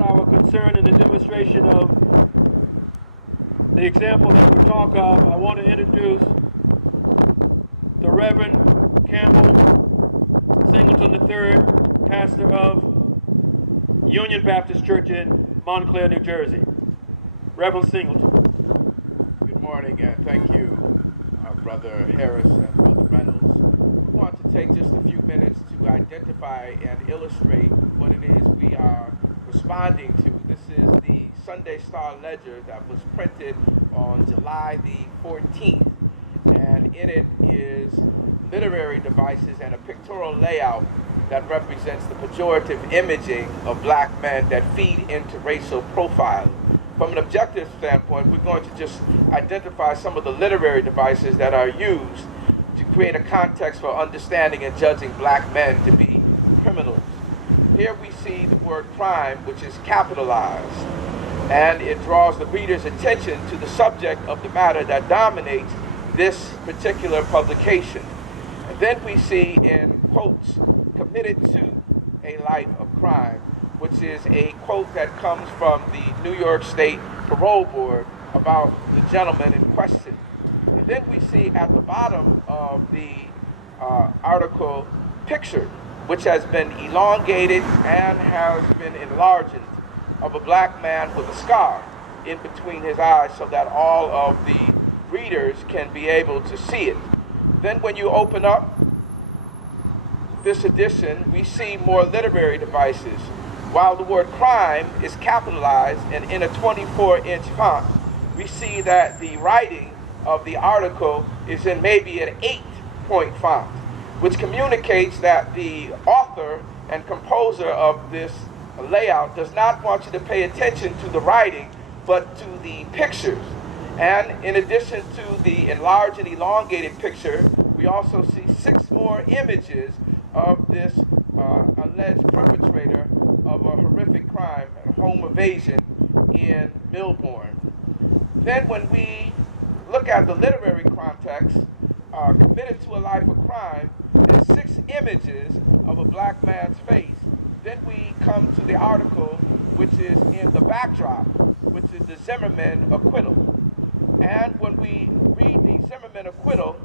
about our concern in the demonstration of the example that we talk of, I want to introduce the Reverend Campbell Singleton III, pastor of Union Baptist Church in Montclair, New Jersey. Reverend Singleton. Good morning, and thank you, Brother Harris and Brother Reynolds. We want to take just a few minutes to identify and illustrate what it is we are responding to. This is the Sunday Star Ledger that was printed on July the 14th, and in it is literary devices and a pictorial layout that represents the pejorative imaging of black men that feed into racial profiling. From an objective standpoint, we're going to just identify some of the literary devices that are used to create a context for understanding and judging black men to be criminals. Here we see the word crime, which is capitalized, and it draws the reader's attention to the subject of the matter that dominates this particular publication. And then we see in quotes, committed to a life of crime, which is a quote that comes from the New York State Parole Board about the gentleman in question. And then we see at the bottom of the article, picture, which has been elongated and has been enlarged, of a black man with a scar in between his eyes so that all of the readers can be able to see it. Then when you open up this edition, we see more literary devices. While the word crime is capitalized and in a 24-inch font, we see that the writing of the article is in maybe an 8-point font, which communicates that the author and composer of this layout does not want you to pay attention to the writing, but to the pictures. And in addition to the enlarged and elongated picture, we also see 6 more images of this alleged perpetrator of a horrific crime, a home invasion in Milbourne. Then when we look at the literary context, committed to a life of crime, and 6 images of a black man's face, then we come to the article which is in the backdrop, which is the Zimmerman acquittal. And when we read the Zimmerman acquittal,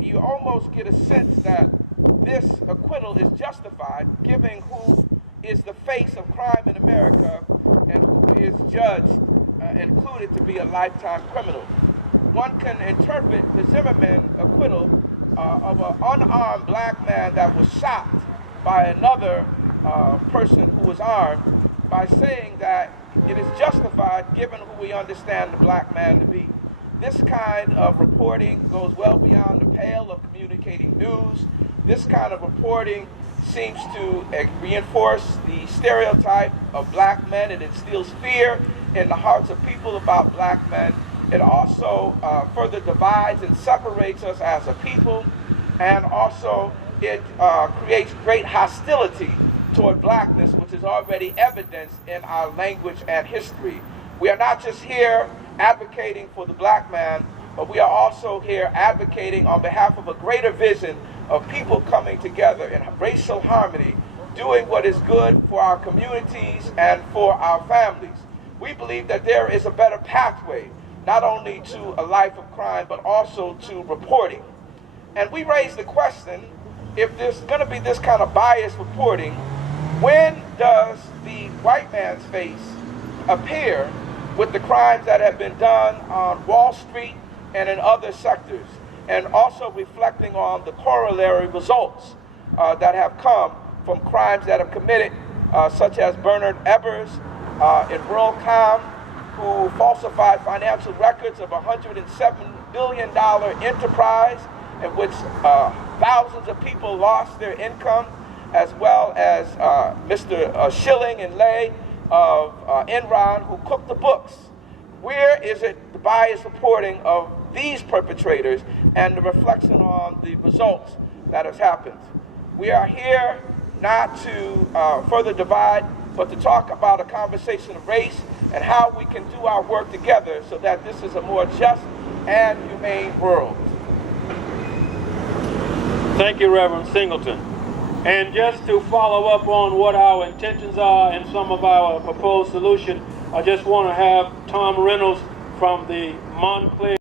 you almost get a sense that this acquittal is justified, given who is the face of crime in America and who is judged, included to be a lifetime criminal. One can interpret the Zimmerman acquittal of an unarmed black man that was shot by another person who was armed by saying that it is justified given who we understand the black man to be. This kind of reporting goes well beyond the pale of communicating news. This kind of reporting seems to reinforce the stereotype of black men. It instills fear in the hearts of people about black men. It also further divides and separates us as a people, and also it creates great hostility toward blackness, which is already evidenced in our language and history. We are not just here advocating for the black man, but we are also here advocating on behalf of a greater vision of people coming together in racial harmony, doing what is good for our communities and for our families. We believe that there is a better pathway, not only to a life of crime, but also to reporting. And we raise the question, if there's going to be this kind of biased reporting, when does the white man's face appear with the crimes that have been done on Wall Street and in other sectors, and also reflecting on the corollary results that have come from crimes that have committed, such as Bernard Evers in WorldCom, who falsified financial records of a $107 billion enterprise in which thousands of people lost their income, as well as Mr. Schilling and Lay of Enron, who cooked the books. Where is it the biased reporting of these perpetrators and the reflection on the results that has happened? We are here not to further divide, but to talk about a conversation of race and how we can do our work together so that this is a more just and humane world. Thank you, Reverend Singleton. And just to follow up on what our intentions are and some of our proposed solution, I just want to have Tom Reynolds from the Montclair